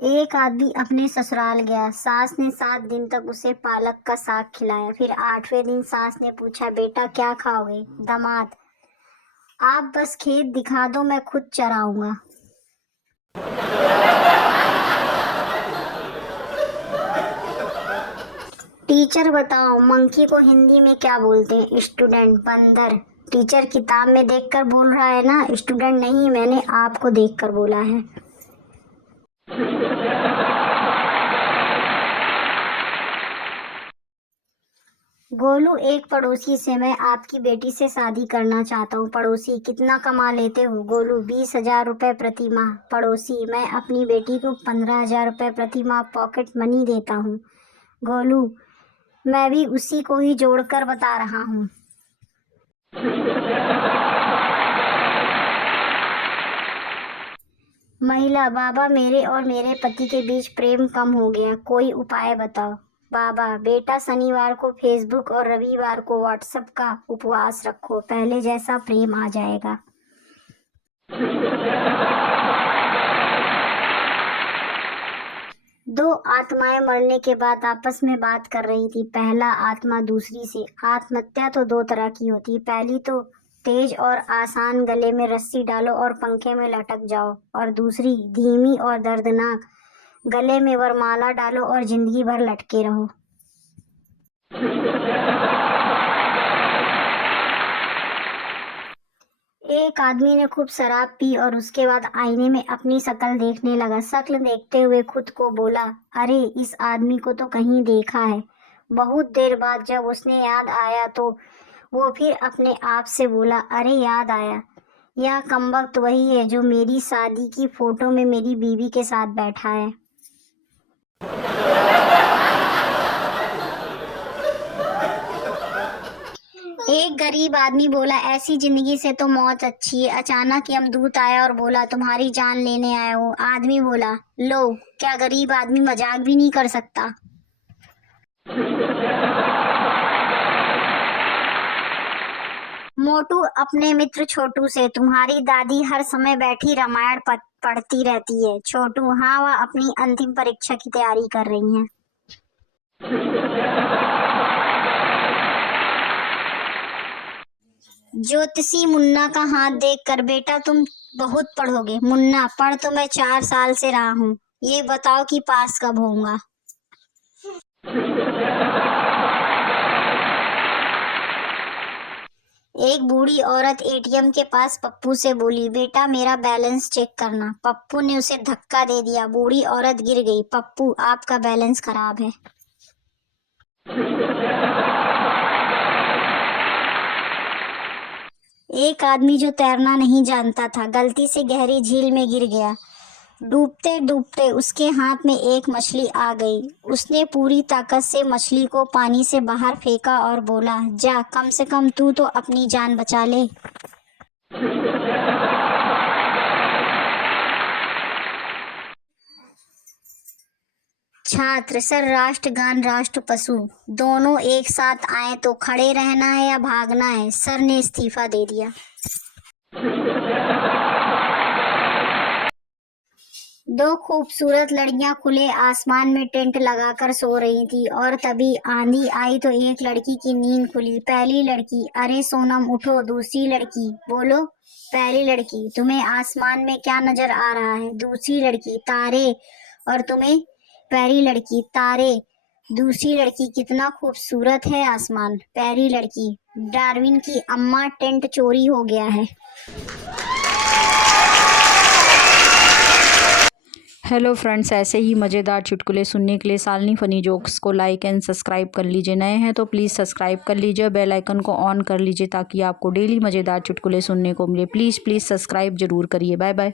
एक आदमी अपने ससुराल गया। सास ने 7 दिन तक उसे पालक का साग खिलाया। फिर 8वें दिन सास ने पूछा, बेटा क्या खाओगे? दामाद, आप बस खेत दिखा दो, मैं खुद चराऊंगा। टीचर बताओ, मंकी को हिंदी में क्या बोलते हैं? स्टूडेंट, बंदर। टीचर, किताब में देखकर बोल रहा है ना, स्टूडेंट नहीं, मैंने आपको देखकर बोला है। गोलू, एक पड़ोसी से, मैं आपकी बेटी से शादी करना चाहता हूँ। पड़ोसी, कितना कमा लेते हो? गोलू, 20,000 रुपये प्रति माह। पड़ोसी, मैं अपनी बेटी को 15,000 रुपये प्रति माह पॉकेट मनी देता हूँ। गोलू, मैं भी उसी को ही जोड़कर बता रहा हूँ। महिला, बाबा, मेरे और मेरे पति के बीच प्रेम कम हो गया, कोई उपाय बताओ। बाबा, बेटा शनिवार को फेसबुक और रविवार को व्हाट्सएप का उपवास रखो, पहले जैसा प्रेम आ जाएगा। दो आत्माएं मरने के बाद आपस में बात कर रही थी। पहला आत्मा दूसरी से, आत्महत्या तो 2 तरह की होती है। पहली तो तेज और आसान, गले में रस्सी डालो और पंखे में लटक जाओ। और दूसरी धीमी और दर्दनाक, गले में वरमाला डालो और जिंदगी भर लटके रहो। एक आदमी ने खूब शराब पी और उसके बाद आईने में अपनी शक्ल देखने लगा। शक्ल देखते हुए खुद को बोला, अरे इस आदमी को तो कहीं देखा है। बहुत देर बाद जब उसने याद आया तो वो फिर अपने आप से बोला, अरे याद आया, यह कमबख्त वही है जो मेरी शादी की फोटो में मेरी बीवी के साथ बैठा है। एक गरीब आदमी बोला, ऐसी जिंदगी से तो मौत अच्छी है। अचानक यमदूत आया और बोला, तुम्हारी जान लेने आया हूँ। आदमी बोला, लो, क्या गरीब आदमी मजाक भी नहीं कर सकता? मोटू अपने मित्र छोटू से, तुम्हारी दादी हर समय बैठी रामायण पढ़ती रहती है। छोटू, हाँ, वह अपनी अंतिम परीक्षा की तैयारी कर रही हैं। ज्योतिषी मुन्ना का हाथ देखकर, बेटा तुम बहुत पढ़ोगे। मुन्ना, पढ़ तो मैं 4 साल से रहा हूँ, ये बताओ कि पास कब होऊंगा। एक बूढ़ी औरत एटीएम के पास पप्पू से बोली, बेटा मेरा बैलेंस चेक करना। पप्पू ने उसे धक्का दे दिया, बूढ़ी औरत गिर गई। पप्पू, आपका बैलेंस खराब है। एक आदमी जो तैरना नहीं जानता था, गलती से गहरी झील में गिर गया। डूबते डूबते उसके हाथ में एक मछली आ गई। उसने पूरी ताकत से मछली को पानी से बाहर फेंका और बोला, जा, कम से कम तू तो अपनी जान बचा ले। छात्र, सर, राष्ट्रगान, राष्ट्र पशु दोनों एक साथ आए तो खड़े रहना है या भागना है? सर ने इस्तीफा दे दिया। दो खूबसूरत लड़कियां खुले आसमान में टेंट लगाकर सो रही थी और तभी आंधी आई तो एक लड़की की नींद खुली। पहली लड़की, अरे सोनम उठो। दूसरी लड़की, बोलो। पहली लड़की, तुम्हें आसमान में क्या नजर आ रहा है? दूसरी लड़की, तारे। और तुम्हें? पहली लड़की, तारे। दूसरी लड़की, कितना खूबसूरत है आसमान। पहली लड़की, डार्विन की अम्मा, टेंट चोरी हो गया है। हेलो फ्रेंड्स, ऐसे ही मज़ेदार चुटकुले सुनने के लिए शालिनी फ़नी जोक्स को लाइक एंड सब्सक्राइब कर लीजिए। नए हैं तो प्लीज़ सब्सक्राइब कर लीजिए, बेल आइकन को ऑन कर लीजिए ताकि आपको डेली मज़ेदार चुटकुले सुनने को मिले। प्लीज़ सब्सक्राइब ज़रूर करिए। Bye bye.